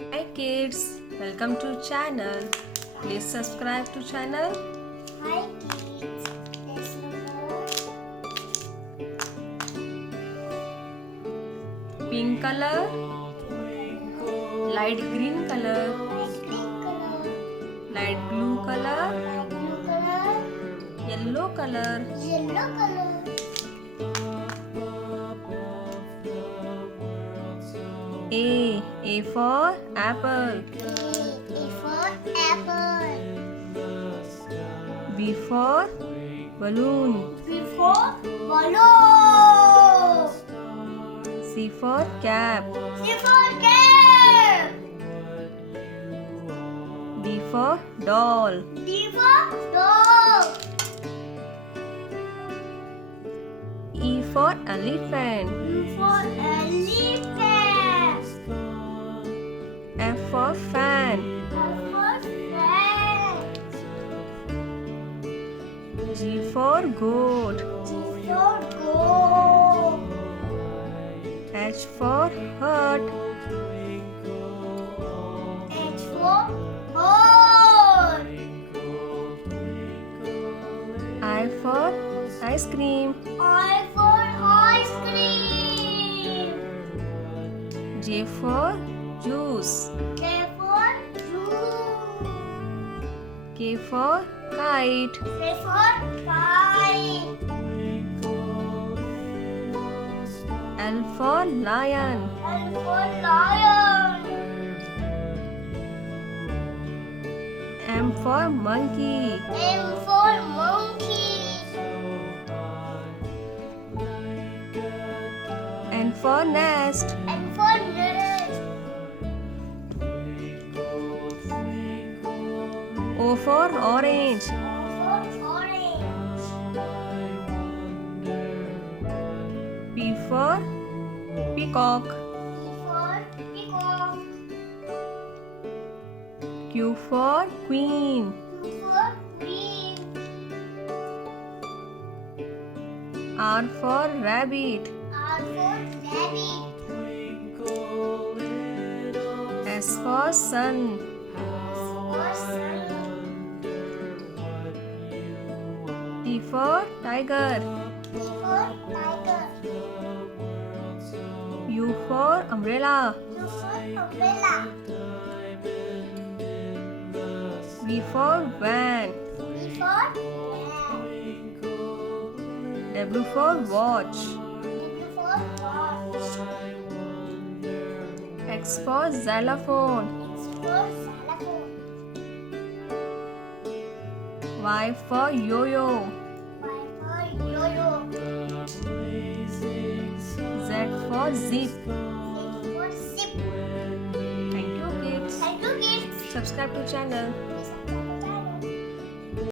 Hi kids, welcome to channel. Please subscribe to channel. Hi kids, there's no more. Pink color, light green color, light blue color, yellow color. A for apple. A for apple. B for balloon. B for balloon. C for cap. C for cap. D for doll. D for dog. E for elephant. E for elephant. F for fan. F for fan. G for goat. G for goat. H for heart. H for horse. I for ice cream. I for ice cream. J for juice. K for juice. K for kite. K for kite. L for lion. L for lion. M for monkey. M for monkey. N for nest. N for nest. O for orange. O for orange. P for peacock. P for peacock. Q for queen. Q for queen. R for rabbit. R for rabbit. S for sun. S for sun. T for tiger. T for tiger. U for umbrella. U for umbrella. V for van. V for van. W for watch. W for watch. X for xylophone. X for xylophone. Y for yo-yo. Y for yo-yo. Z for zip. Z for zip. Thank you kids. Thank you kids. Subscribe to channel.